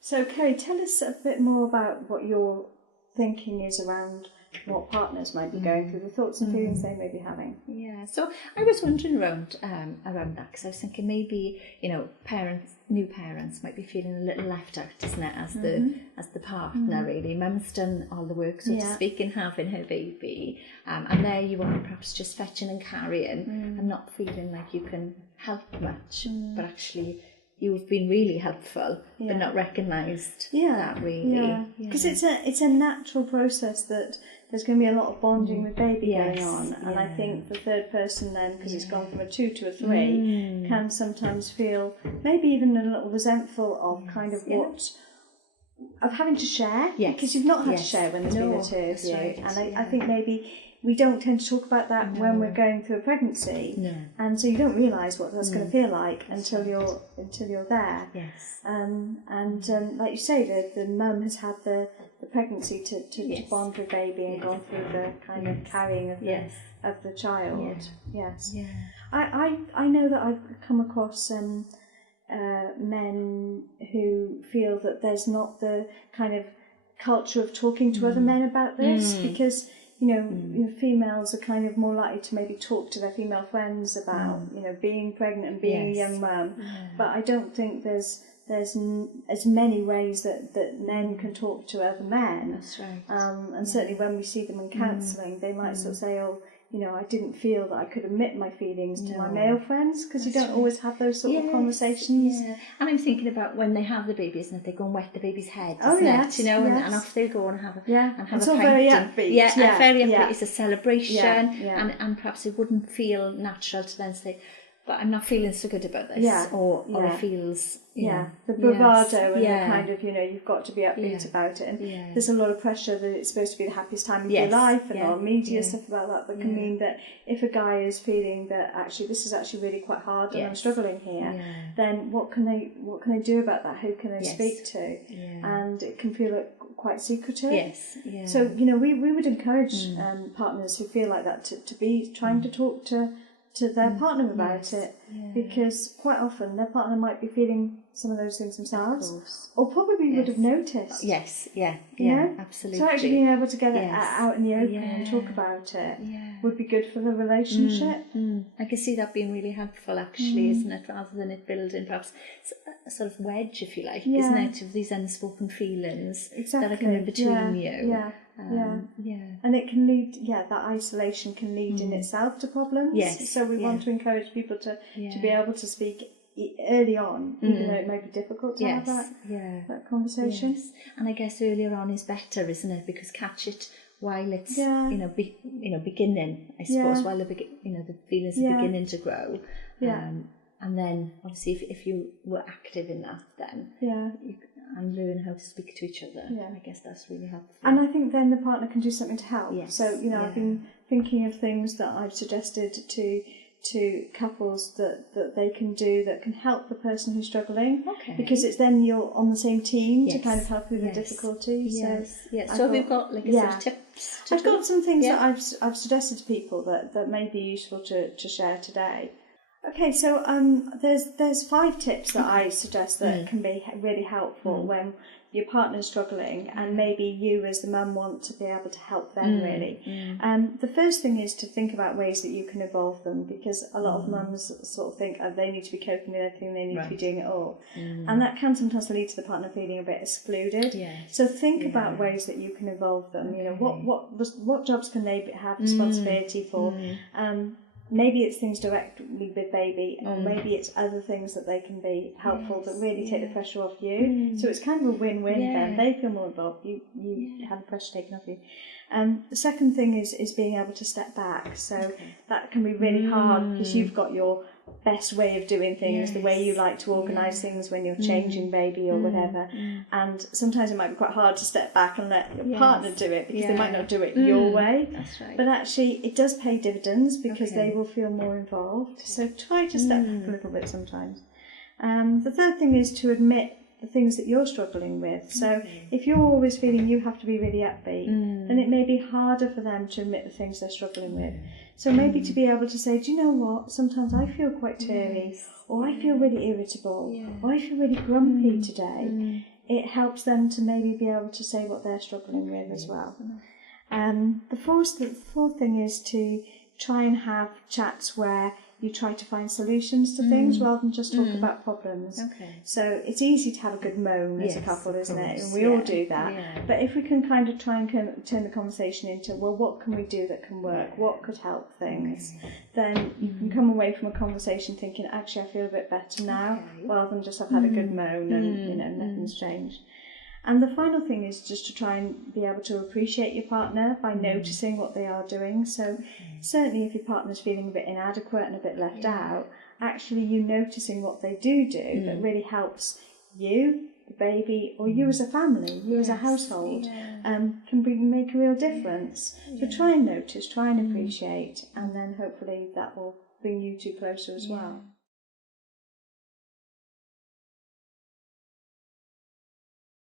So, Ceri, tell us a bit more about what your thinking is around what partners might be going through, the thoughts and feelings they may be having. Yeah, so I was wondering around that, because I was thinking maybe, new parents might be feeling a little left out, isn't it, as the partner, really. Mum's done all the work, so to speak, in having her baby, and there you are perhaps just fetching and carrying and not feeling like you can help much, but actually you've been really helpful, but not recognised that really. Because it's a natural process that there's going to be a lot of bonding with baby going on, and I think the third person then, because it's gone from a 2 to a 3, can sometimes feel maybe even a little resentful of kind of of having to share, because you've not had to share when there's been a 2 of you, right. And I think maybe we don't tend to talk about that when we're going through a pregnancy, and so you don't realise what that's going to feel like until you're there. Yes. Like you say, the mum has had the pregnancy to bond with baby and gone through the kind of carrying of the child. Yes. Yeah. I know that I've come across men who feel that there's not the kind of culture of talking to other men about this, because females are kind of more likely to maybe talk to their female friends about being pregnant and being a young mum, but I don't think there's as many ways that men can talk to other men. That's right. And certainly when we see them in counselling, they might sort of say, I didn't feel that I could admit my feelings to my male friends, because you don't always have those sort of conversations. Yeah. And I'm thinking about when they have the baby, isn't it? They go and wet the baby's head, isn't it? And off they go and have a it's a all pint. very upbeat. Very upbeat. It's a celebration, and perhaps it wouldn't feel natural to then say, but I'm not feeling so good about this, or it feels, the bravado and the kind of, you've got to be upbeat about it, and there's a lot of pressure that it's supposed to be the happiest time of your life, and all media stuff about that can mean that if a guy is feeling that actually this is actually really quite hard and I'm struggling here, then what can they do about that? Who can they speak to? And it can feel quite secretive. So we would encourage partners who feel like that to be trying to talk to their partner about it, because quite often their partner might be feeling some of those things themselves, or probably would have noticed. Absolutely. So actually being able to get it out in the open and talk about it would be good for the relationship. I can see that being really helpful, actually, isn't it? Rather than it building perhaps a sort of wedge, if you like, isn't it, of these unspoken feelings that are coming between you. And it can lead, that isolation can lead in itself to problems. So we want to encourage people to be able to speak early on, even though it may be difficult to have that conversation. And I guess earlier on is better, isn't it? Because catch it while it's beginning, I suppose, while the feelings are beginning to grow. And then obviously if you were active in that, then and learn how to speak to each other. I guess that's really helpful. And I think then the partner can do something to help. So I've been thinking of things that I've suggested to couples that they can do that can help the person who's struggling, because it's then you're on the same team to kind of help with the difficulties. So we've got like a sort of tips I've got some things that I've suggested to people that may be useful to share today. Okay, so there's 5 tips that I suggest that can be really helpful when your partner's struggling, and maybe you as the mum want to be able to help them really. The first thing is to think about ways that you can involve them, because a lot of mums sort of think they need to be coping with everything, they need to be doing it all, and that can sometimes lead to the partner feeling a bit excluded. So think about ways that you can involve them. What jobs can they have responsibility for? Maybe it's things directly with baby, or maybe it's other things that they can be helpful that really take the pressure off you. So it's kind of a win-win then. They feel more involved, you have the pressure taken off you. The second thing is being able to step back. So that can be really hard, because you've got your best way of doing things, the way you like to organise things when you're changing baby or whatever, and sometimes it might be quite hard to step back and let your partner do it, because they might not do it your way. That's right. But actually it does pay dividends, because they will feel more involved. So try to step back a little bit sometimes. The third thing is to admit the things that you're struggling with. So if you're always feeling you have to be really upbeat, then it may be harder for them to admit the things they're struggling with. So maybe to be able to say, do you know what, sometimes I feel quite teary, or I feel really irritable, or I feel really grumpy today. it helps them to maybe be able to say what they're struggling with as well. The fourth thing is to try and have chats where you try to find solutions to things rather than just talk about problems. So it's easy to have a good moan as a couple, isn't it? And we all do that. But if we can kind of try and turn the conversation into, well, what can we do that can work? What could help things? Then you can come away from a conversation thinking, actually, I feel a bit better now, rather than just I've had a good moan and nothing's changed. And the final thing is just to try and be able to appreciate your partner by noticing what they are doing. So certainly if your partner's feeling a bit inadequate and a bit left out, actually you noticing what they do that really helps you, the baby, or you as a family, you as a household, can make a real difference. So try and notice, try and appreciate, and then hopefully that will bring you two closer as well.